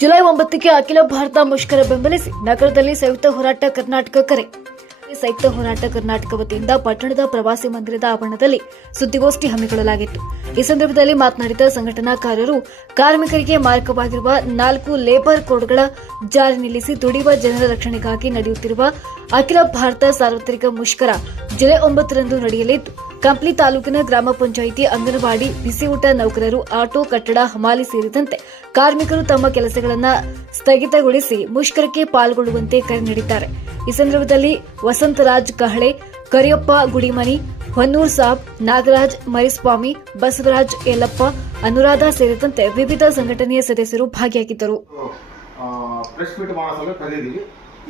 July ಒಂಬತ್ತಕ್ಕೆ ಅಖಿಲ ಭಾರತ ಮುಷ್ಕರ ಬೆಂಬಲಿಸಿ ನಗರದಲ್ಲಿ ಸಂಯುಕ್ತ ಹೋರಾಟ ಕರ್ನಾಟಕ ಕರೆ. ಸಂಯುಕ್ತ ಹೋರಾಟ ಕರ್ನಾಟಕ ವತಿಯಿಂದ ಪಟ್ಟಣದ ಪ್ರವಾಸಿ ಮಂದಿರದ ಆವರಣದಲ್ಲಿ ಸುದ್ದಿಗೋಷ್ಠಿ ಹಮ್ಮಿಕೊಳ್ಳಲಾಗಿತ್ತು. ಈ ಸಂದರ್ಭದಲ್ಲಿ ಮಾತನಾಡಿದ ಸಂಘಟನಾಕಾರರು, ಕಾರ್ಮಿಕರಿಗೆ ಮಾರಕವಾಗಿರುವ ನಾಲ್ಕು ಲೇಬರ್ ಕೋಡ್ಗಳ ಜಾರಿ ನಿಲ್ಲಿಸಿ ದುಡಿಯುವ ಜನರ ರಕ್ಷಣೆಗಾಗಿ ನಡೆಯುತ್ತಿರುವ ಅಖಿಲ ಭಾರತ ಸಾರ್ವತ್ರಿಕ ಮುಷ್ಕರ ಜುಲೈ ಒಂಬತ್ತರಂದು ನಡೆಯಲಿದ್ದು ಕಂಪ್ಲಿ ತಾಲೂಕಿನ ಗ್ರಾಮ ಪಂಚಾಯಿತಿ ಅಂಗನವಾಡಿ ಬಿಸಿಯೂಟ ನೌಕರರು ಆಟೋ ಕಟ್ಟಡ ಹಮಾಲಿ ಸೇರಿದಂತೆ ಕಾರ್ಮಿಕರು ತಮ್ಮ ಕೆಲಸಗಳನ್ನು ಸ್ಥಗಿತಗೊಳಿಸಿ ಮುಷ್ಕರಕ್ಕೆ ಪಾಲ್ಗೊಳ್ಳುವಂತೆ ಕರೆ ನೀಡಿದ್ದಾರೆ. ಈ ಸಂದರ್ಭದಲ್ಲಿ ವಸಂತರಾಜ್ ಕಹಳೆ, ಕರಿಯಪ್ಪ ಗುಡಿಮನಿ, ಹೊನ್ನೂರ್ ಸಾಬ್, ನಾಗರಾಜ್ ಮರಿಸ್ವಾಮಿ, ಬಸವರಾಜ್ ಯಲ್ಲಪ್ಪ, ಅನುರಾಧ ಸೇರಿದಂತೆ ವಿವಿಧ ಸಂಘಟನೆಯ ಸದಸ್ಯರು ಭಾಗಿಯಾಗಿದ್ದರು.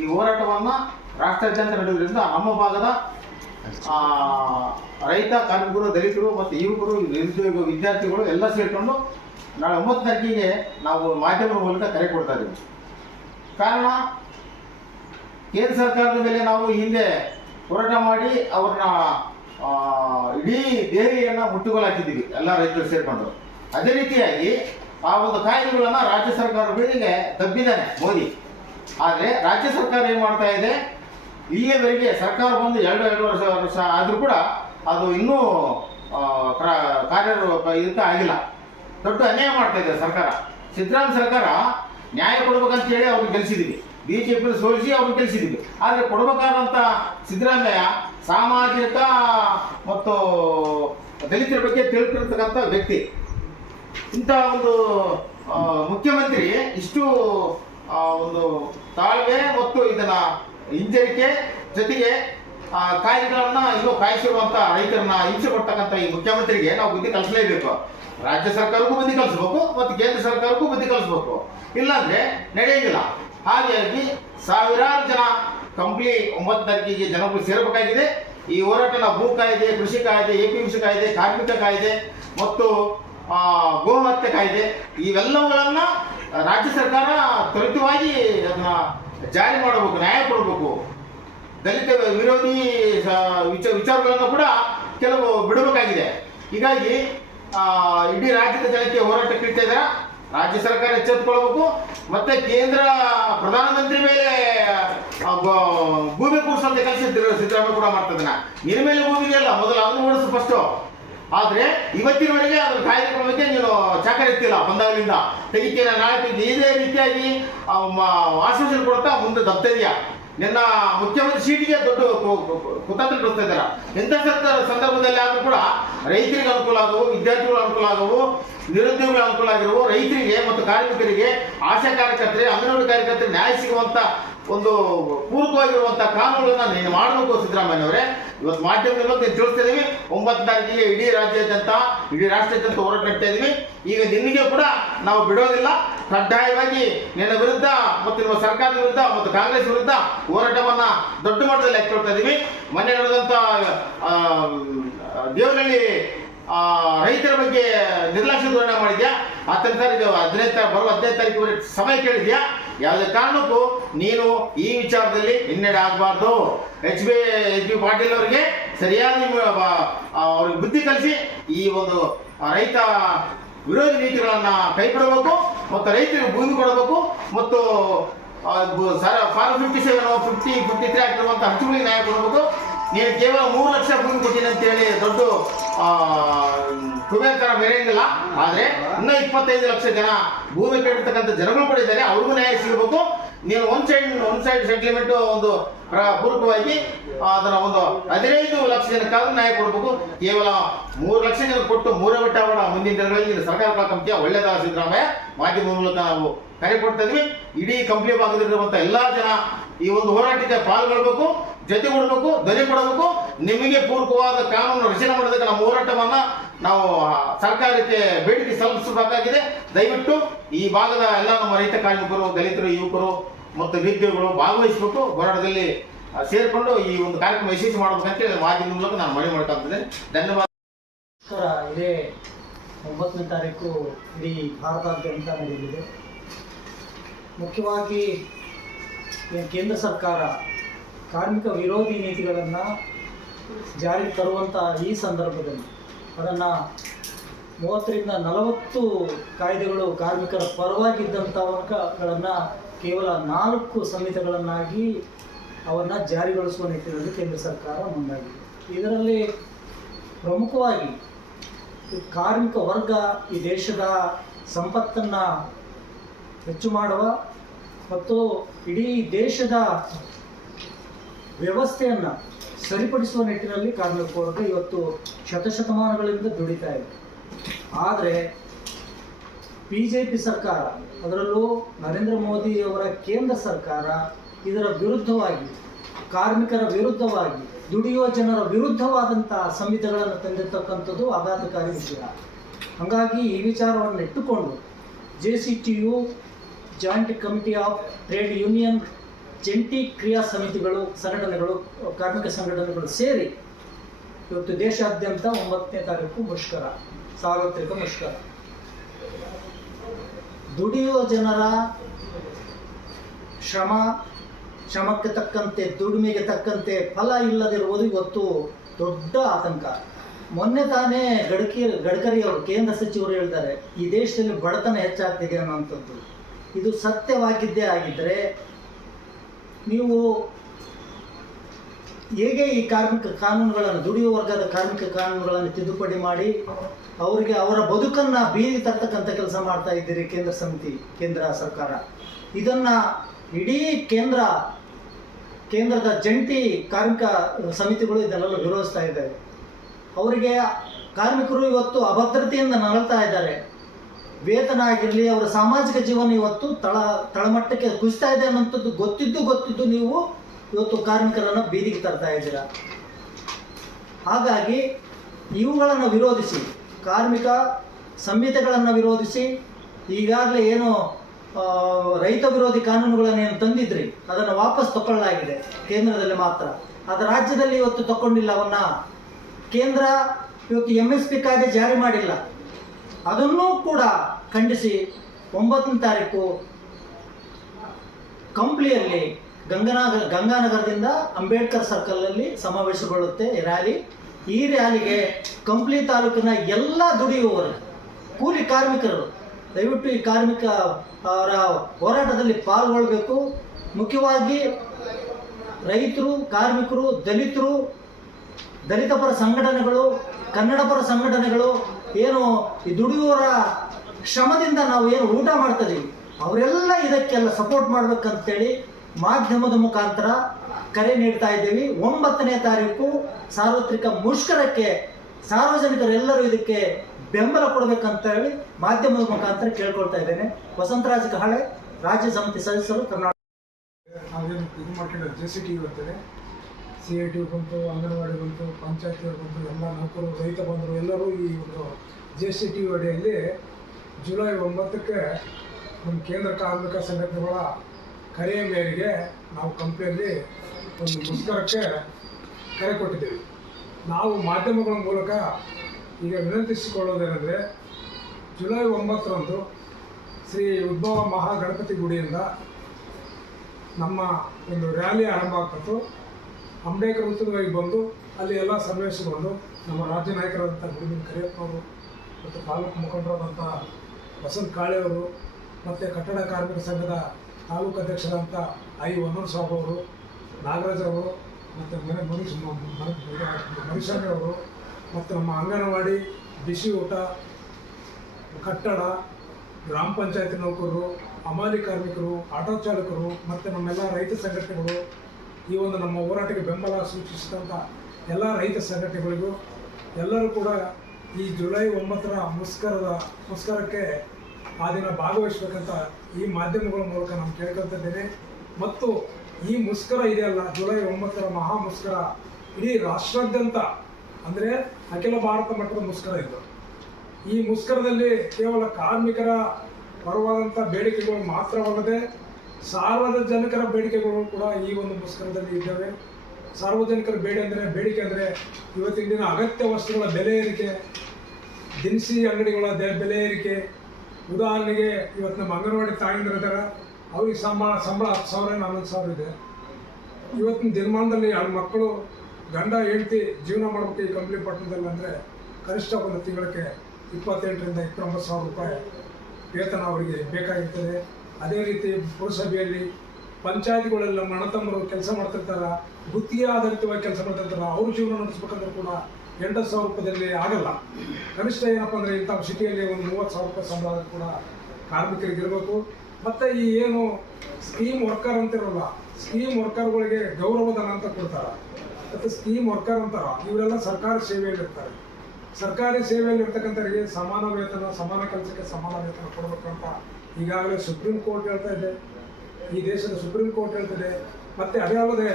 ಈ ಹೋರಾಟವನ್ನ ರಾಷ್ಟ್ರಾದ್ಯಂತ ನಡೆಯುವುದರಿಂದ ನಮ್ಮ ಭಾಗದ ರೈತ, ಕಾರ್ಮಿಕರು, ದಲಿತರು ಮತ್ತು ಯುವಕರು, ನಿರುದ್ಯೋಗ ವಿದ್ಯಾರ್ಥಿಗಳು ಎಲ್ಲ ಸೇರಿಕೊಂಡು ನಾಳೆ ಒಂಬತ್ತು ತಾರೀಕಿಗೆ ನಾವು ಮಾಧ್ಯಮದ ಮೂಲಕ ಕರೆ ಕೊಡ್ತಾ ಇದ್ದೀವಿ. ಕಾರಣ, ಕೇಂದ್ರ ಸರ್ಕಾರದ ಮೇಲೆ ನಾವು ಹಿಂದೆ ಹೋರಾಟ ಮಾಡಿ ಅವ್ರನ್ನ ಇಡೀ ದೆಹಲಿಯನ್ನು ಮುಟ್ಟುಗೋಲಾಕಿದ್ದೀವಿ, ಎಲ್ಲ ರೈತರು ಸೇರಿಕೊಂಡು. ಅದೇ ರೀತಿಯಾಗಿ ಆ ಒಂದು ಕಾಯ್ದೆಗಳನ್ನು ರಾಜ್ಯ ಸರ್ಕಾರಗಳಿಗೆ ದಬ್ಬಿದ್ದಾನೆ ಮೋದಿ. ಆದರೆ ರಾಜ್ಯ ಸರ್ಕಾರ ಏನು ಮಾಡ್ತಾ ಇದೆ? ಇಲ್ಲಿಯವರೆಗೆ ಸರ್ಕಾರ ಬಂದು ಎರಡು ಎರಡು ವರ್ಷ ವರ್ಷ ಆದರೂ ಕೂಡ ಅದು ಇನ್ನೂ ಕಾರ್ಯ ಇದಕ್ಕೆ ಆಗಿಲ್ಲ. ದೊಡ್ಡ ಅನ್ಯಾಯ ಮಾಡ್ತಾ ಇದೆ ಸರ್ಕಾರ. ಸಿದ್ದರಾಮ ಸರ್ಕಾರ ನ್ಯಾಯ ಕೊಡ್ಬೇಕಂತ ಹೇಳಿ ಅವ್ರಿಗೆ ಕೆಲಸಿದ್ದೀವಿ ಬಿ ಜೆ ಪಿ ಸೋಲಿಸಿ ಅವ್ರಿಗೆ ಗೆಲ್ಸಿದೀವಿ. ಆದರೆ ಕೊಡಬೇಕಾದಂಥ ಸಿದ್ದರಾಮಯ್ಯ ಸಾಮಾಜಿಕ ಮತ್ತು ದಲಿತರ ಬಗ್ಗೆ ತಿಳ್ತಿರ್ತಕ್ಕಂಥ ವ್ಯಕ್ತಿ. ಇಂಥ ಒಂದು ಮುಖ್ಯಮಂತ್ರಿ ಇಷ್ಟು ಒಂದು ತಾಳ್ಮೆ ಮತ್ತು ಇದನ್ನ ಹಿಂಜರಿಕೆ ಜೊತೆಗೆ ಆ, ಕಾಯ್ದೆಗಳನ್ನ ಇನ್ನೂ ಕಾಯಿಸಿರುವಂತ ರೈತರನ್ನ ಹಿಂಸೆ ಕೊಡ್ತಕ್ಕಂಥ ಈ ಮುಖ್ಯಮಂತ್ರಿಗೆ ನಾವು ಬುದ್ಧಿ ಕಲಿಸಲೇಬೇಕು. ರಾಜ್ಯ ಸರ್ಕಾರಕ್ಕೂ ಬುದ್ಧಿ ಕಲಿಸ್ಬೇಕು ಮತ್ತು ಕೇಂದ್ರ ಸರ್ಕಾರಕ್ಕೂ ಬುದ್ಧಿ ಕಲಿಸ್ಬೇಕು. ಇಲ್ಲಾಂದ್ರೆ ನಡೆಯಂಗಿಲ್ಲ. ಹಾಗಾಗಿ ಸಾವಿರಾರು ಜನ ಕಂಪ್ಲಿ ಒಂಬತ್ತು ತಾರೀಕಿಗೆ ಜನಗಳು ಸೇರಬೇಕಾಗಿದೆ. ಈ ಹೋರಾಟನ ಭೂ ಕಾಯ್ದೆ ಕೃಷಿ ಕಾಯ್ದೆ ಎ ಪಿ ಕಾಯ್ದೆ ಕಾರ್ಮಿಕ ಕಾಯ್ದೆ ಮತ್ತು ಗೋಹತ್ಯೆ ಕಾಯ್ದೆ ಇವೆಲ್ಲವುಗಳನ್ನ ರಾಜ್ಯ ಸರ್ಕಾರ ತ್ವರಿತವಾಗಿ ಅದನ್ನ ಜಾರಿ ಮಾಡಬೇಕು, ನ್ಯಾಯ ಕೊಡಬೇಕು. ದಲಿತ ವಿರೋಧಿ ಸ- ವಿಚ, ವಿಚಾರಗಳನ್ನು ಕೂಡ ಕೆಲವು ಬಿಡಬೇಕಾಗಿದೆ. ಹೀಗಾಗಿ ಇಡೀ ರಾಜ್ಯದ ಜನಕ್ಕೆ ಹೋರಾಟ ಕೀಳ್ತಾ ಇದ್ದಾರೆ ರಾಜ್ಯ ಸರ್ಕಾರ ಎಚ್ಚೆತ್ತುಕೊಳ್ಬೇಕು. ಮತ್ತೆ ಕೇಂದ್ರ ಪ್ರಧಾನಮಂತ್ರಿ ಮೇಲೆ ಭೂಮಿ ಕೂರಿಸುವಂತ ಕೆಲಸ ಸಿದ್ದರಾಮಯ್ಯ ಕೂಡ ಮಾಡ್ತದನ್ನ ನಿನ್ನ ಮೇಲೆ ಭೂಮಿ ಅಲ್ಲ ಮೊದಲು ಅದನ್ನು ಓಡಿಸು ಫಸ್ಟು ಆದ್ರೆ ಇವತ್ತಿನವರೆಗೆ ಅದ್ರ ಕಾಯ್ದೆ ಬಗ್ಗೆ ನೀನು ಚಾಕರಿ ಇರ್ತಿಲ್ಲ ಬಂದಾಗಲಿಂದ. ತೆಗಿತೀನ ನಾಳೆ ಇದೇ ರೀತಿಯಾಗಿ ಆಶ್ವಾಸನೆ ಕೊಡ್ತಾ ಮುಂದೆ ದಬ್ತಾ ಇದೆಯಾ ನಿನ್ನ ಮುಖ್ಯಮಂತ್ರಿ ಸೀಟಿಗೆ ದೊಡ್ಡ ಕುತಂತ್ರ ಕೊಡ್ತಾ ಇದ್ದಾರೆ. ಸಂದರ್ಭದಲ್ಲಿ ಆದ್ರೂ ಕೂಡ ರೈತರಿಗೆ ಅನುಕೂಲ ಆಗುವು ವಿದ್ಯಾರ್ಥಿಗಳು ಅನುಕೂಲ ಆಗವು ನಿರುದ್ಯೋಗಿಗಳ ಅನುಕೂಲ ಆಗಿರುವ, ರೈತರಿಗೆ ಮತ್ತು ಕಾರ್ಮಿಕರಿಗೆ ಆಶಾ ಕಾರ್ಯಕರ್ತರಿಗೆ, ಅಂಗನವಾಡಿ ಕಾರ್ಯಕರ್ತರಿಗೆ ನ್ಯಾಯ ಸಿಗುವಂತ ಒಂದು ಪೂರಕವಾಗಿರುವಂತ ಕಾನೂನುಗಳನ್ನ ನೀನು ಮಾಡಬೇಕು ಸಿದ್ದರಾಮಯ್ಯವರೇ ಇವತ್ತು ಮಾಧ್ಯಮದಲ್ಲಿ ನೀನು ತಿಳಿಸ್ತಾ ಇದ್ದೀವಿ ಒಂಬತ್ತು ತಾರೀಕಿಗೆ ಇಡೀ ರಾಜ್ಯಾದ್ಯಂತ ಇಡೀ ರಾಷ್ಟ್ರಾದ್ಯಂತ ಹೋರಾಟ ನಡ್ತಾ ಇದ್ದೀವಿ ಈಗ ನಿನ್ನಿಗೆ ಕೂಡ ನಾವು ಬಿಡೋದಿಲ್ಲ. ಕಡ್ಡಾಯವಾಗಿ ನಿನ್ನ ವಿರುದ್ಧ ಮತ್ತು ನಿಮ್ಮ ಸರ್ಕಾರದ ವಿರುದ್ಧ ಮತ್ತು ಕಾಂಗ್ರೆಸ್ ವಿರುದ್ಧ ಹೋರಾಟವನ್ನ ದೊಡ್ಡ ಮಟ್ಟದಲ್ಲಿ ಹಾಕಿಕೊಳ್ತಾ ಇದ್ದೀವಿ ಮೊನ್ನೆ ನಡೆದಂತ ಆ, ರೈತರ ಬಗ್ಗೆ ನಿರ್ಲಕ್ಷ್ಯ ಧೋರಣೆ ಮಾಡಿದ್ಯಾ? ಹತ್ತನೇ ತಾರೀಕು ಹದಿನೈದು ತಾರೀಕು ಬರುವ ಹದಿನೈದು ತಾರೀಕು ಸಮಯ ಕೇಳಿದ್ಯಾ? ಯಾವುದೇ ಕಾರಣಕ್ಕೂ ನೀನು ಈ ವಿಚಾರದಲ್ಲಿ ಹಿನ್ನಡೆ ಆಗಬಾರ್ದು. H B H B Patil ಅವರಿಗೆ ಸರಿಯಾದ ಅವ್ರಿಗೆ ಬುದ್ಧಿ ಕಲಿಸಿ ಈ ಒಂದು ರೈತ ವಿರೋಧಿ ನೀತಿಗಳನ್ನ ಕೈಬಿಡಬೇಕು ಮತ್ತು ರೈತರಿಗೆ ಭೂಮಿ ಕೊಡಬೇಕು ಮತ್ತು form fifty seven fifty fifty three ಆಗಿರುವಂಥ ಹಂಚುಗಳಿಗೆ ನ್ಯಾಯ ಕೊಡಬೇಕು. ನೀನು ಕೇವಲ ಮೂರು ಲಕ್ಷ ಭೂಮಿ ಕೊಟ್ಟಿನಿ ಅಂತೇಳಿ ದೊಡ್ಡ ಕುಬೇರ್ ತರ ಆದರೆ ಆದ್ರೆ ಇನ್ನೂ ಇಪ್ಪತ್ತೈದು ಲಕ್ಷ ಜನ ಭೂಮಿ ಕೇಳಿರ್ತಕ್ಕಂಥ ಜನಗಳು ಕೂಡ ಇದ್ದಾರೆ. ಅವ್ರಿಗೂ ನ್ಯಾಯ ಸಿಗಬೇಕು. ನೀನು ಒಂದ್ ಸೈಡ್ ಒಂದ್ ಸೈಡ್ ಸೆಟ್ಲ್ಮೆಂಟ್ ಒಂದು ಪೂರ್ವಕವಾಗಿ ಅದನ್ನ ಒಂದು ಹದಿನೈದು ಲಕ್ಷ ಜನಕ್ಕಾದ್ರೂ ನ್ಯಾಯ ಕೊಡಬೇಕು. ಕೇವಲ ಮೂರು ಲಕ್ಷ ಜನ ಕೊಟ್ಟು ಮೂರೇ ಬಿಟ್ಟ ಅವರ ಮುಂದಿನ ದಿನಗಳಲ್ಲಿ ಸರ್ಕಾರ ಕಂಪ್ನಿಯ ಒಳ್ಳೆಯದಾದ ಸಿದ್ದರಾಮಯ್ಯ ಮಾಧ್ಯಮ ಮೂಲಕ ನಾವು ಕರೆ ಕೊಡ್ತಾ ಇದ್ವಿ. ಇಡೀ ಕಂಪ್ನಿ ಭಾಗದಲ್ಲಿರುವಂತ ಎಲ್ಲಾ ಜನ ಈ ಒಂದು ಹೋರಾಟಕ್ಕೆ ಪಾಲ್ಗೊಳ್ಬೇಕು. ಜೊತೆ ಕೊಡಬೇಕು, ಧ್ವನಿ ಕೊಡಬೇಕು. ನಿಮಗೆ ಪೂರಕವಾದ ಕಾನೂನು ರಚನೆ ಮಾಡೋದಕ್ಕೆ ನಮ್ಮ ಹೋರಾಟವನ್ನು ನಾವು ಸರ್ಕಾರಕ್ಕೆ ಬೇಡಿಕೆ ಸಲ್ಲಿಸಬೇಕಾಗಿದೆ. ದಯವಿಟ್ಟು ಈ ಭಾಗದ ಎಲ್ಲ ನಮ್ಮ ರೈತ ಕಾರ್ಮಿಕರು, ದಲಿತರು, ಯುವಕರು ಮತ್ತು ನಿರುದ್ಯೋಗಿಗಳು ಭಾಗವಹಿಸಬೇಕು ಹೋರಾಟದಲ್ಲಿ ಸೇರಿಕೊಂಡು ಈ ಒಂದು ಕಾರ್ಯಕ್ರಮ ಯಶಸ್ವಿ ಮಾಡಬೇಕಂತೇಳಿ ಮಾಧ್ಯಮ ಮೂಲಕ ನಾನು ಮನವಿ ಮಾಡ್ಕೊಂತಿದ್ದೇನೆ ಧನ್ಯವಾದ. ನಮಸ್ಕಾರ ಇದೇ ಒಂಬತ್ತನೇ ತಾರೀಕು ಇಡೀ ಭಾರತಾದ್ಯಂತ ನಡೆಯಲಿದೆ. ಮುಖ್ಯವಾಗಿ ಕೇಂದ್ರ ಸರ್ಕಾರ ಕಾರ್ಮಿಕ ವಿರೋಧಿ ನೀತಿಗಳನ್ನು ಜಾರಿಗೆ ತರುವಂಥ ಈ ಸಂದರ್ಭದಲ್ಲಿ ಅದನ್ನು ಮೂವತ್ತರಿಂದ ನಲವತ್ತು ಕಾಯ್ದೆಗಳು ಕಾರ್ಮಿಕರ ಪರವಾಗಿದ್ದಂಥವುಗಳನ್ನು ಕೇವಲ ನಾಲ್ಕು ಸಂಹಿತೆಗಳನ್ನಾಗಿ ಅವನ್ನು ಜಾರಿಗೊಳಿಸುವ ನಿಟ್ಟಿನಲ್ಲಿ ಕೇಂದ್ರ ಸರ್ಕಾರ ಮುಂದಾಗಿದೆ. ಇದರಲ್ಲಿ ಪ್ರಮುಖವಾಗಿ ಕಾರ್ಮಿಕ ವರ್ಗ ಈ ದೇಶದ ಸಂಪತ್ತನ್ನು ಹೆಚ್ಚು ಮಾಡುವ ಮತ್ತು ಇಡೀ ದೇಶದ ವ್ಯವಸ್ಥೆಯನ್ನು ಸರಿಪಡಿಸುವ ನಿಟ್ಟಿನಲ್ಲಿ ಕಾರ್ಮಿಕ ವರ್ಗ ಇವತ್ತು ಶತಶತಮಾನಗಳಿಂದ ದುಡಿತಾ ಇದೆ. ಆದರೆ ಬಿ ಜೆ ಪಿ ಸರ್ಕಾರ, ಅದರಲ್ಲೂ ನರೇಂದ್ರ ಮೋದಿಯವರ ಕೇಂದ್ರ ಸರ್ಕಾರ, ಇದರ ವಿರುದ್ಧವಾಗಿ, ಕಾರ್ಮಿಕರ ವಿರುದ್ಧವಾಗಿ, ದುಡಿಯುವ ಜನರ ವಿರುದ್ಧವಾದಂಥ ಸಂಹಿತೆಗಳನ್ನು ತಂದಿರತಕ್ಕಂಥದ್ದು ಆಘಾತಕಾರಿ ವಿಷಯ. ಹಾಗಾಗಿ ಈ ವಿಚಾರವನ್ನು ಇಟ್ಟುಕೊಂಡು J C T U joint committee of trade union ಜಂಟಿ ಕ್ರಿಯಾ ಸಮಿತಿಗಳು, ಸಂಘಟನೆಗಳು, ಕಾರ್ಮಿಕ ಸಂಘಟನೆಗಳು ಸೇರಿ ಇವತ್ತು ದೇಶಾದ್ಯಂತ ಒಂಬತ್ತನೇ ತಾರೀಕು ಮುಷ್ಕರ, ಸಾರ್ವತ್ರಿಕ ಮುಷ್ಕರ. ದುಡಿಯುವ ಜನರ ಶ್ರಮ, ಶ್ರಮಕ್ಕೆ ತಕ್ಕಂತೆ, ದುಡಿಮೆಗೆ ತಕ್ಕಂತೆ ಫಲ ಇಲ್ಲದಿರುವುದು ಇವತ್ತು ದೊಡ್ಡ ಆತಂಕ. ಮೊನ್ನೆ ತಾನೇ ಗಡ್ಕಿ ಗಡ್ಕರಿ ಅವರು ಕೇಂದ್ರ ಸಚಿವರು ಹೇಳ್ತಾರೆ, ಈ ದೇಶದಲ್ಲಿ ಬಡತನ ಹೆಚ್ಚಾಗ್ತಿದೆ ಅನ್ನೋಂಥದ್ದು ಇದು ಸತ್ಯವಾಗಿದ್ದೇ ಆಗಿದ್ದರೆ ನೀವು ಹೇಗೆ ಈ ಕಾರ್ಮಿಕ ಕಾನೂನುಗಳನ್ನು ದುಡಿಯುವ ವರ್ಗದ ಕಾರ್ಮಿಕ ಕಾನೂನುಗಳನ್ನು ತಿದ್ದುಪಡಿ ಮಾಡಿ ಅವರಿಗೆ ಅವರ ಬದುಕನ್ನು ಬೀದಿ ತರ್ತಕ್ಕಂಥ ಕೆಲಸ ಮಾಡ್ತಾ ಇದ್ದೀರಿ ಕೇಂದ್ರ ಸಮಿತಿ, ಕೇಂದ್ರ ಸರ್ಕಾರ? ಇದನ್ನು ಇಡೀ ಕೇಂದ್ರ, ಕೇಂದ್ರದ ಜಂಟಿ ಕಾರ್ಮಿಕ ಸಮಿತಿಗಳು ಇದನ್ನೆಲ್ಲ ವಿರೋಧಿಸ್ತಾ ಇದ್ದಾರೆ. ಅವರಿಗೆ ಕಾರ್ಮಿಕರು ಇವತ್ತು ಅಭದ್ರತೆಯಿಂದ ನರಳ್ತಾ ಇದ್ದಾರೆ. ವೇತನ ಆಗಿರಲಿ ಅವರ ಸಾಮಾಜಿಕ ಜೀವನ ಇವತ್ತು ತಳ, ತಳಮಟ್ಟಕ್ಕೆ ಕುಸಿತಾ ಇದೆ ಅನ್ನೋಂಥದ್ದು ಗೊತ್ತಿದ್ದು ಗೊತ್ತಿದ್ದು ನೀವು ಇವತ್ತು ಕಾರ್ಮಿಕರನ್ನು ಬೀದಿಗೆ ತರ್ತಾ ಇದ್ದೀರಾ? ಹಾಗಾಗಿ ಇವುಗಳನ್ನು ವಿರೋಧಿಸಿ, ಕಾರ್ಮಿಕ ಸಂಹಿತೆಗಳನ್ನು ವಿರೋಧಿಸಿ, ಈಗಾಗಲೇ ಏನು ರೈತ ವಿರೋಧಿ ಕಾನೂನುಗಳನ್ನು ಏನು ತಂದಿದ್ರಿ, ಅದನ್ನು ವಾಪಸ್ ತಗೊಳ್ಳಲಾಗಿದೆ ಕೇಂದ್ರದಲ್ಲಿ ಮಾತ್ರ. ಅದು ರಾಜ್ಯದಲ್ಲಿ ಇವತ್ತು ತಗೊಂಡಿಲ್ಲ ಅವನ್ನ. ಕೇಂದ್ರ ಇವತ್ತು ಎಂ ಎಸ್ ಪಿ ಕಾಯ್ದೆ ಜಾರಿ ಮಾಡಿಲ್ಲ. ಅದನ್ನೂ ಕೂಡ ಖಂಡಿಸಿ ಒಂಬತ್ತನೇ ತಾರೀಕು ಕಂಪ್ಲಿಯಲ್ಲಿ ಗಂಗನಗರ ಗಂಗಾನಗರದಿಂದ ಅಂಬೇಡ್ಕರ್ ಸರ್ಕಲಲ್ಲಿ ಸಮಾವೇಶಗೊಳ್ಳುತ್ತೆ ರ್ಯಾಲಿ. ಈ ರ್ಯಾಲಿಗೆ ಕಂಪ್ಲಿ ತಾಲೂಕಿನ ಎಲ್ಲ ದುಡಿಯುವವರು, ಕೂಲಿ ಕಾರ್ಮಿಕರು, ದಯವಿಟ್ಟು ಈ ಕಾರ್ಮಿಕ ಅವರ ಹೋರಾಟದಲ್ಲಿ ಪಾಲ್ಗೊಳ್ಬೇಕು. ಮುಖ್ಯವಾಗಿ ರೈತರು, ಕಾರ್ಮಿಕರು, ದಲಿತರು, ದಲಿತ ಪರ ಸಂಘಟನೆಗಳು, ಕನ್ನಡ ಪರ ಸಂಘಟನೆಗಳು ಏನು ಈ ದುಡಿಯುವರ ಶ್ರಮದಿಂದ ನಾವು ಏನು ಊಟ ಮಾಡ್ತಿದ್ದೀವಿ ಅವರೆಲ್ಲ ಇದಕ್ಕೆಲ್ಲ ಸಪೋರ್ಟ್ ಮಾಡ್ಬೇಕಂತೇಳಿ ಮಾಧ್ಯಮದ ಮುಖಾಂತರ ಕರೆ ನೀಡ್ತಾ ಇದ್ದೀವಿ. ಒಂಬತ್ತನೇ ತಾರೀಕು ಸಾರ್ವತ್ರಿಕ ಮುಷ್ಕರಕ್ಕೆ ಸಾರ್ವಜನಿಕರೆಲ್ಲರೂ ಇದಕ್ಕೆ ಬೆಂಬಲ ಕೊಡಬೇಕಂತ ಹೇಳಿ ಮಾಧ್ಯಮದ ಮುಖಾಂತರ ಕೇಳ್ಕೊಳ್ತಾ ಇದ್ದೇನೆ. ವಸಂತರಾಜ್ ಕಹಳೆ, ರಾಜ್ಯ ಸಮಿತಿ ಸದಸ್ಯರು Karnataka J C T C I T ಬಂತು ಅಂಗನವಾಡಿ ಬಂತು ಪಂಚಾಯತ್ ಬಂತು ಎಲ್ಲ ನೌಕರರು, ರೈತ ಬಂದರು ಎಲ್ಲರೂ ಈ ಒಂದು ಜೆ ಸಿ ಟಿ ಅಡಿಯಲ್ಲಿ ಜುಲೈ ಒಂಬತ್ತಕ್ಕೆ ನಮ್ಮ ಕೇಂದ್ರ ಕಾರ್ಮಿಕ ಸಂಘಟನೆಗಳ ಕರೆಯ ಮೇರೆಗೆ ನಾವು ಕಂಪ್ನಿಯಲ್ಲಿ ಒಂದು ಮುಷ್ಕರಕ್ಕೆ ಕರೆ ಕೊಟ್ಟಿದ್ದೀವಿ. ನಾವು ಮಾಧ್ಯಮಗಳ ಮೂಲಕ ಈಗ ವಿನಂತಿಸಿಕೊಳ್ಳೋದೇನೆಂದರೆ, ಜುಲೈ ಒಂಬತ್ತರಂದು ಶ್ರೀ ಉದ್ಭವ ಮಹಾಗಣಪತಿ ಗುಡಿಯಿಂದ ನಮ್ಮ ಒಂದು ರ್ಯಾಲಿ ಆರಂಭ ಆಗ್ತಿತ್ತು ಅಂಬೇಡ್ಕರ್ ವೃತ್ತದವರೆಗೆ ಬಂದು ಅಲ್ಲಿ ಎಲ್ಲ ಸಮಾವೇಶಗೊಂಡು ನಮ್ಮ ರಾಜ್ಯ ನಾಯಕರಾದಂಥ ಗುರುವಿನ ಕರಿಯಪ್ಪನವರು ಮತ್ತು ತಾಲೂಕು ಮುಖಂಡರಾದಂಥ ವಸಂತ್ ಕಾಳೆಯವರು ಮತ್ತು ಕಟ್ಟಡ ಕಾರ್ಮಿಕ ಸಂಘದ ತಾಲೂಕು ಅಧ್ಯಕ್ಷರಾದಂಥ ಐ ವನೋರ್ ಸಾಬ್ ಅವರು, ನಾಗರಾಜ್ ಅವರು ಮತ್ತು ಮನೆ ಮನುಷ್ಯ ಮನುಷ್ಯಾಮಿ ಅವರು ಮತ್ತು ನಮ್ಮ ಅಂಗನವಾಡಿ, ಬಿಸಿ ಊಟ, ಕಟ್ಟಡ, ಗ್ರಾಮ ಪಂಚಾಯತಿ ನೌಕರರು ಅಮಾಲಿ ಕಾರ್ಮಿಕರು, ಆಟೋ ಚಾಲಕರು ಮತ್ತು ನಮ್ಮೆಲ್ಲ ರೈತ ಸಂಘಟನೆಗಳು ಈ ಒಂದು ನಮ್ಮ ಹೋರಾಟಕ್ಕೆ ಬೆಂಬಲ ಸೂಚಿಸಿದಂಥ ಎಲ್ಲ ರೈತ ಸಂಘಟನೆಗಳಿಗೂ ಎಲ್ಲರೂ ಕೂಡ ಈ ಜುಲೈ ಒಂಬತ್ತರ ಮುಷ್ಕರದ ಮುಷ್ಕರಕ್ಕೆ ಆ ದಿನ ಭಾಗವಹಿಸಬೇಕಂತ ಈ ಮಾಧ್ಯಮಗಳ ಮೂಲಕ ನಾನು ಕೇಳ್ಕೊತಿದ್ದೇನೆ ಮತ್ತು ಈ ಮುಷ್ಕರ ಇದೆಯಲ್ಲ ಜುಲೈ ಒಂಬತ್ತರ ಮಹಾ ಮುಷ್ಕರ ಇಡೀ ರಾಷ್ಟ್ರಾದ್ಯಂತ ಅಂದರೆ ಅಖಿಲ ಭಾರತ ಮಟ್ಟದ ಮುಷ್ಕರ ಇದು. ಈ ಮುಷ್ಕರದಲ್ಲಿ ಕೇವಲ ಕಾರ್ಮಿಕರ ಪರವಾದಂಥ ಬೇಡಿಕೆಗಳು ಮಾತ್ರವಲ್ಲದೆ ಸಾರ್ವಜನಿಕರ ಬೇಡಿಕೆಗಳು ಕೂಡ ಈ ಒಂದು ಪುಸ್ತಕದಲ್ಲಿ ಇದ್ದಾವೆ. ಸಾರ್ವಜನಿಕರ ಬೇಡಿ ಅಂದರೆ ಬೇಡಿಕೆ ಅಂದರೆ ಇವತ್ತಿನ ದಿನ ಅಗತ್ಯ ವಸ್ತುಗಳ ಬೆಲೆ ಏರಿಕೆ, ದಿನಸಿ ಅಂಗಡಿಗಳ ಬೆಲೆ ಏರಿಕೆ, ಉದಾಹರಣೆಗೆ ಇವತ್ತು ನಮ್ಮ ಅಂಗನವಾಡಿ ತಾಯಂದಿರು ಇದ್ದಾರೆ ಅವ್ರಿಗೆ ಸಂಬಳ ಸಂಬಳ ಹತ್ತು ಸಾವಿರ ನಲ್ವತ್ತು ಸಾವಿರ ಇದೆ. ಇವತ್ತಿನ ದಿನಮಾನದಲ್ಲಿ ಎರಡು ಮಕ್ಕಳು, ಗಂಡ, ಹೆಂಡತಿ ಜೀವನ ಮಾಡಬೇಕು ಈ ಕಂಪ್ನಿ ಪಟ್ಟಣದಲ್ಲಿ ಅಂದರೆ ಕನಿಷ್ಠ ಒಂದು ತಿಂಗಳಿಗೆ ಇಪ್ಪತ್ತೆಂಟರಿಂದ ಇಪ್ಪತ್ತೊಂಬತ್ತು ಸಾವಿರ ರೂಪಾಯಿ ವೇತನ ಅವರಿಗೆ ಬೇಕಾಗಿರ್ತದೆ. ಅದೇ ರೀತಿ ಪುರಸಭೆಯಲ್ಲಿ ಪಂಚಾಯತ್ಗಳೆಲ್ಲ ಮಣತಮ್ಮರು ಕೆಲಸ ಮಾಡ್ತಿರ್ತಾರೆ, ಗುತ್ತಿಗೆ ಆಧಾರಿತವಾಗಿ ಕೆಲಸ ಮಾಡ್ತಿರ್ತಾರೆ, ಅವ್ರ ಜೀವನ ನಡೆಸ್ಬೇಕಂದ್ರೆ ಕೂಡ ಎಂಟು ಸಾವಿರ ರೂಪಾಯಿದಲ್ಲಿ ಆಗಲ್ಲ. ಕನಿಷ್ಠ ಏನಪ್ಪ ಅಂದರೆ ಇಂಥ ಸಿಟಿಯಲ್ಲಿ ಒಂದು ಮೂವತ್ತು ಸಾವಿರ ರೂಪಾಯಿ ಸಂಬಳ ಕೂಡ ಕಾರ್ಮಿಕರಿಗೆ ಇರಬೇಕು. ಮತ್ತು ಈ ಏನು ಸ್ಕೀಮ್ ವರ್ಕರ್ ಅಂತಿರಲ್ಲ, ಸ್ಕೀಮ್ ವರ್ಕರ್ಗಳಿಗೆ ಗೌರವಧನ ಅಂತ ಕೊಡ್ತಾರೆ. ಮತ್ತು ಸ್ಕೀಮ್ ವರ್ಕರ್ ಅಂತಾರ, ಇವರೆಲ್ಲ ಸರ್ಕಾರಿ ಸೇವೆಯಲ್ಲಿ ಇರ್ತಾರೆ. ಸರ್ಕಾರಿ ಸೇವೆಯಲ್ಲಿ ಇರ್ತಕ್ಕಂಥವ್ರಿಗೆ ಸಮಾನ ವೇತನ, ಸಮಾನ ಕೆಲಸಕ್ಕೆ ಸಮಾನ ವೇತನ ಕೊಡಬೇಕಂತ ಈಗಾಗಲೇ ಸುಪ್ರೀಂ ಕೋರ್ಟ್ ಹೇಳ್ತಾ ಇದೆ. ಈ ದೇಶದ ಸುಪ್ರೀಂ ಕೋರ್ಟ್ ಹೇಳ್ತಿದೆ ಮತ್ತೆ ಅದೇ ಅಲ್ಲದೆ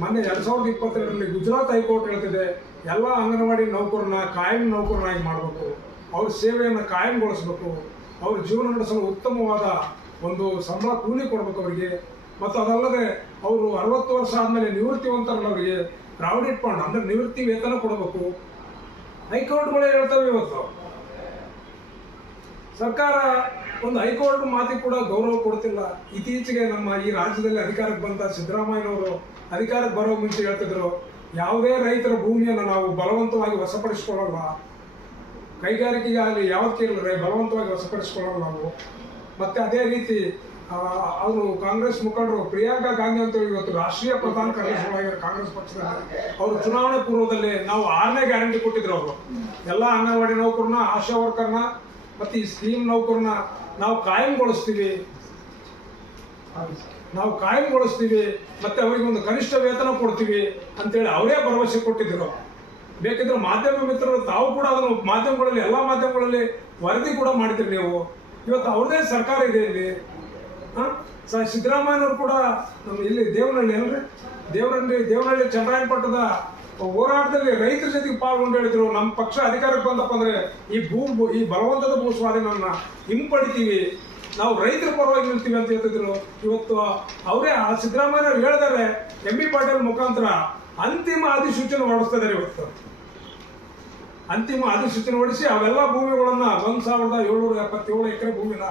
ಮೊನ್ನೆ ಎರಡ್ ಸಾವಿರದ ಇಪ್ಪತ್ತೆರಡರಲ್ಲಿ ಗುಜರಾತ್ ಹೈಕೋರ್ಟ್ ಹೇಳ್ತಿದೆ ಎಲ್ಲ ಅಂಗನವಾಡಿ ನೌಕರನ್ನ ಕಾಯಂ ನೌಕರನಾಗಿ ಮಾಡಬೇಕು. ಅವ್ರ ಸೇವೆಯನ್ನು ಕಾಯಂಗೊಳಿಸಬೇಕು. ಅವ್ರ ಜೀವನ ನಡೆಸಲು ಉತ್ತಮವಾದ ಒಂದು ಸಂಬಳ ಕೂಲಿ ಕೊಡಬೇಕು ಅವರಿಗೆ. ಮತ್ತು ಅದಲ್ಲದೆ ಅವರು ಅರವತ್ತು ವರ್ಷ ಆದಮೇಲೆ ನಿವೃತ್ತಿ ಅವರಿಗೆ ಪ್ರಾವಿಡೆಂಟ್ ಫಂಡ್ ಅಂದರೆ ನಿವೃತ್ತಿ ವೇತನ ಕೊಡಬೇಕು. ಹೈಕೋರ್ಟ್ಗಳೇ ಹೇಳ್ತವೆ ಇವತ್ತು. ಸರ್ಕಾರ ಒಂದು ಹೈಕೋರ್ಟ್ ಮಾತಿಗೆ ಕೂಡ ಗೌರವ ಕೊಡ್ತಿಲ್ಲ. ಇತ್ತೀಚೆಗೆ ನಮ್ಮ ಈ ರಾಜ್ಯದಲ್ಲಿ ಅಧಿಕಾರಕ್ಕೆ ಬಂದ ಸಿದ್ದರಾಮಯ್ಯನವರು ಅಧಿಕಾರಕ್ಕೆ ಬರೋ ಮುಂಚೆ ಹೇಳ್ತಿದ್ರು, ಯಾವುದೇ ರೈತರ ಭೂಮಿಯನ್ನು ನಾವು ಬಲವಂತವಾಗಿ ವಶಪಡಿಸ್ಕೊಳ್ಳಲ್ಲ. ಕೈಗಾರಿಕೆಗೆ ಆಗಲಿ ಯಾವತ್ತೇ ಬಲವಂತವಾಗಿ ವಶಪಡಿಸ್ಕೊಳ್ಳಲ್ಲ ನಾವು. ಮತ್ತೆ ಅದೇ ರೀತಿ ಅವರು ಕಾಂಗ್ರೆಸ್ ಮುಖಂಡರು ಪ್ರಿಯಾಂಕಾ ಗಾಂಧಿ ಅಂತ ಹೇಳಿ ಇವತ್ತು ರಾಷ್ಟ್ರೀಯ ಪ್ರಧಾನ ಕಾರ್ಯದರ್ಶಿಗಳಾಗಿರೋ ಕಾಂಗ್ರೆಸ್ ಪಕ್ಷದ ಅವರು ಚುನಾವಣೆ ಪೂರ್ವದಲ್ಲಿ ನಾವು ಆರನೇ ಗ್ಯಾರಂಟಿ ಕೊಟ್ಟಿದ್ರು ಅವರು. ಎಲ್ಲ ಅಂಗನವಾಡಿ ನೌಕರನ್ನ, ಆಶಾ ವರ್ಕರ್ನ, ಮತ್ತು ಈ ಸ್ಕೀಮ್ ನೌಕರನ್ನ ನಾವು ಕಾಯಂಗೊಳಿಸ್ತೀವಿ. ನಾವು ಕಾಯಂಗೊಳಿಸ್ತೀವಿ, ಮತ್ತೆ ಅವರಿಗೆ ಒಂದು ಕನಿಷ್ಠ ವೇತನ ಕೊಡ್ತೀವಿ ಅಂತೇಳಿ ಅವರೇ ಭರವಸೆ ಕೊಟ್ಟಿದ್ರು. ಬೇಕಿದ್ರೆ ಮಾಧ್ಯಮ ಮಿತ್ರರು ತಾವು ಕೂಡ ಅದನ್ನು ಮಾಧ್ಯಮಗಳಲ್ಲಿ, ಎಲ್ಲ ಮಾಧ್ಯಮಗಳಲ್ಲಿ ವರದಿ ಕೂಡ ಮಾಡಿದ್ರಿ ನೀವು. ಇವತ್ತು ಅವ್ರದೇ ಸರ್ಕಾರ ಇದೆ ಇಲ್ಲಿ. ಸ ಸಿದ್ದರಾಮಯ್ಯನವರು ಕೂಡ ಇಲ್ಲಿ ದೇವನಹಳ್ಳಿ ಅಲ್ರಿ? ದೇವನಹಳ್ಳಿ ದೇವನಹಳ್ಳಿ ಚಂದ್ರಾಯಣಪಟ್ಟದ ಹೋರಾಟದಲ್ಲಿ ರೈತರ ಜೊತೆಗೆ ಪಾಲ್ಗೊಂಡು ಹೇಳಿದ್ರು, ನಮ್ಮ ಪಕ್ಷ ಅಧಿಕಾರಕ್ಕೆ ಬಂದಪ್ಪ ಅಂದ್ರೆ ಈ ಭೂ ಈ ಬಲವಂತದ ಭೂ ಸ್ವಾಧೀನವನ್ನ ಹಿಂಪಡಿತೀವಿ. ನಾವು ರೈತರ ಪರವಾಗಿ ನಿಲ್ತೀವಿ ಅಂತ ಹೇಳ್ತಿದ್ರು. ಇವತ್ತು ಅವರೇ ಆ ಸಿದ್ದರಾಮಯ್ಯ ಹೇಳಿದಾರೆ ಎಂ ಬಿ ಪಾಟೀಲ್ ಮುಖಾಂತರ ಅಂತಿಮ ಅಧಿಸೂಚನೆ ಹೊರಡಿಸ್ತಾ ಇದ್ದಾರೆ ಇವತ್ತು. ಅಂತಿಮ ಅಧಿಸೂಚನೆ ಹೊಡಿಸಿ ಅವೆಲ್ಲ ಭೂಮಿಗಳನ್ನ ಒಂದ್ ಸಾವಿರದ ಏಳ್ನೂರ ಎಪ್ಪತ್ತೇಳು ಎಕರೆ ಭೂಮಿನ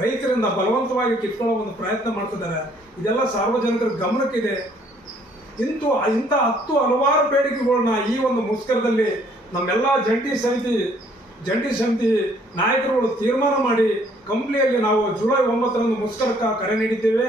ರೈತರಿಂದ ಬಲವಂತವಾಗಿ ಕಿತ್ಕೊಳ್ಳೋ ಒಂದು ಪ್ರಯತ್ನ ಮಾಡ್ತಿದ್ದಾರೆ. ಇದೆಲ್ಲ ಸಾರ್ವಜನಿಕರ ಗಮನಕ್ಕಿದೆ. ಇಂತು, ಇಂಥ ಹತ್ತು ಹಲವಾರು ಬೇಡಿಕೆಗಳನ್ನ ಈ ಒಂದು ಮುಷ್ಕರದಲ್ಲಿ ನಮ್ಮೆಲ್ಲ ಜಂಟಿ ಸಮಿತಿ ಜಂಟಿ ಸಮಿತಿ ನಾಯಕರುಗಳು ತೀರ್ಮಾನ ಮಾಡಿ ಕಂಪ್ನಿಯಲ್ಲಿ ನಾವು ಜುಲೈ ಒಂಬತ್ತರಂದು ಮುಷ್ಕರಕ್ಕೆ ಕರೆ ನೀಡಿದ್ದೇವೆ.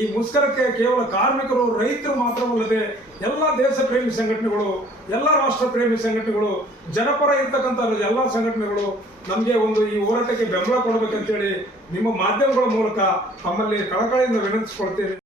ಈ ಮುಷ್ಕರಕ್ಕೆ ಕೇವಲ ಕಾರ್ಮಿಕರು, ರೈತರು ಮಾತ್ರವಲ್ಲದೆ ಎಲ್ಲ ದೇಶ ಪ್ರೇಮಿ ಸಂಘಟನೆಗಳು, ಎಲ್ಲ ರಾಷ್ಟ್ರ ಪ್ರೇಮಿ ಸಂಘಟನೆಗಳು, ಜನಪರ ಇರ್ತಕ್ಕಂಥ ಎಲ್ಲ ಸಂಘಟನೆಗಳು ನಮಗೆ ಒಂದು ಈ ಹೋರಾಟಕ್ಕೆ ಬೆಂಬಲ ಕೊಡಬೇಕಂತೇಳಿ ನಿಮ್ಮ ಮಾಧ್ಯಮಗಳ ಮೂಲಕ ತಮ್ಮಲ್ಲಿ ಕಳಕಳಿಯಿಂದ ವಿನಂತಿಸಿಕೊಳ್ತೇನೆ